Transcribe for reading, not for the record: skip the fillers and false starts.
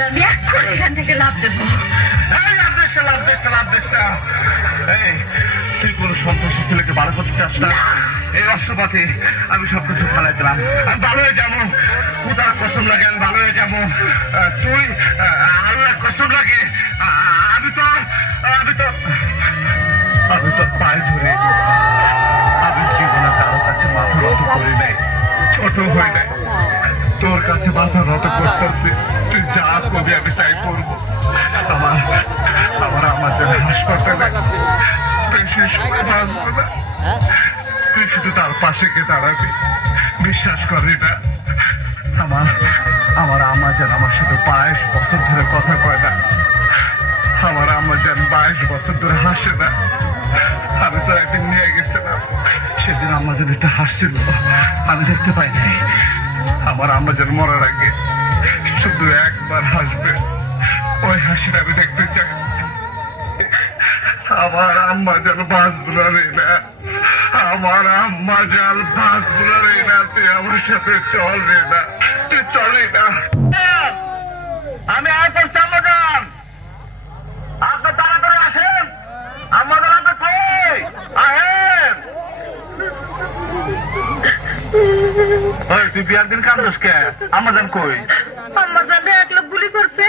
আমি এখন এখান থেকে লাভ দেবো। তুই কোন সন্ত্রাসী ছেলেকে ভালো করতে চাস না? এই রাষ্ট্রপতি আমি সবকিছু ফেলাই দিলাম, আমি ভালো হয়ে যাবো। কোথার কসম লাগে আমি ভালো হয়ে যাবো। তুই আল্লাহ কসম লাগে আমি তো আমি তো আমি তো পায়ে ধরে আমি জীবনে কারো কাছে মাথা নত করি নাই, ছোট হই নাই। তোর কাছে মাথা নত করতে তুই যা করবি আমি তাই করবো। আমার আমার আমাদের হাসপাতালে তুই শুধু তার পাশে গিয়ে দাঁড়াবি, বিশ্বাস করবি না। আমার আমার আম্মা যেন আমার সাথে 22 বছর ধরে কথা কয় না, আমার আম্মা যেন 22 বছর ধরে হাসে না। আমি তো একদিন নিয়ে গেছিলাম, সেদিন আম্মা যেন একটা হাসছিল, আমি দেখতে পাই নাই। আমার আম্মা যেন মরার আগে শুধু একবার হাসবে, ওই হাসিটা আমি দেখতে চাই। আমার আম্মা যেন বাসগুলো রে না, আমার আম্মা যেন বাসগুলো রে না। তুই আমার সাথে চল রে না, তুই চলে না। আমি আসেন সামগান, আপনি তাড়াতাড়ি আসেন। আমাদের আপনি কই আহেন? তুই বিয়ার দিন কান্দস কে? আমাদের কই? আমার জানে এক লোক গুলি করছে।